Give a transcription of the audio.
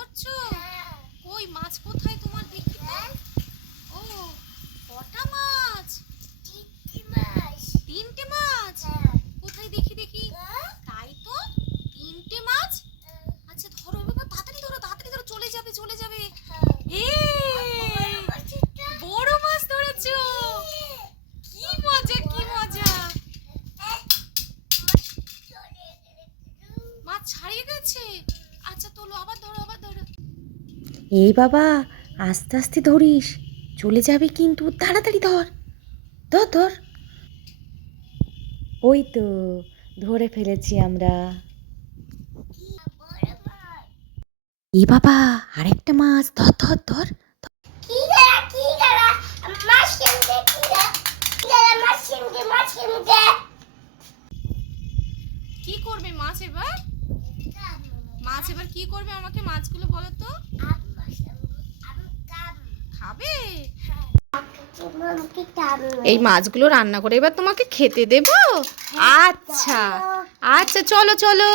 ধরছো কই মাছ কোথায় তোমার দেখি তো? ও কটা মাছ? তিনটে মাছ। কোথায় দেখি দেখি। তাই তো তিনটে মাছ? আচ্ছা ধরো বাবা তাড়াতাড়ি ধরো তাড়াতাড়ি ধরো চলে যাবে চলে যাবে। এ! বড় মাছ ধরেছো? কি মজা কি মজা। মাছ ছাড়িয়ে গেছে? আচ্ছা তোলো আবার ধরো আবার ধরো এই বাবা আস্তে আস্তে ধরিস। চলে যাবে কিন্তু তাড়াতাড়ি ধর। ধর ধর। ওই তো ধরে ফেলেছি আমরা। এ বাবা আরেকটা মাছ। ধর ধর ধর। কি করবে মাছ এবার? মাছ এবার কি করবে আমাকে মাছগুলো বলো তো? খাবে? এই মাছগুলো রান্না করে এবার তোমাকে খেতে দেব? আচ্ছা। আচ্ছা চলো চলো।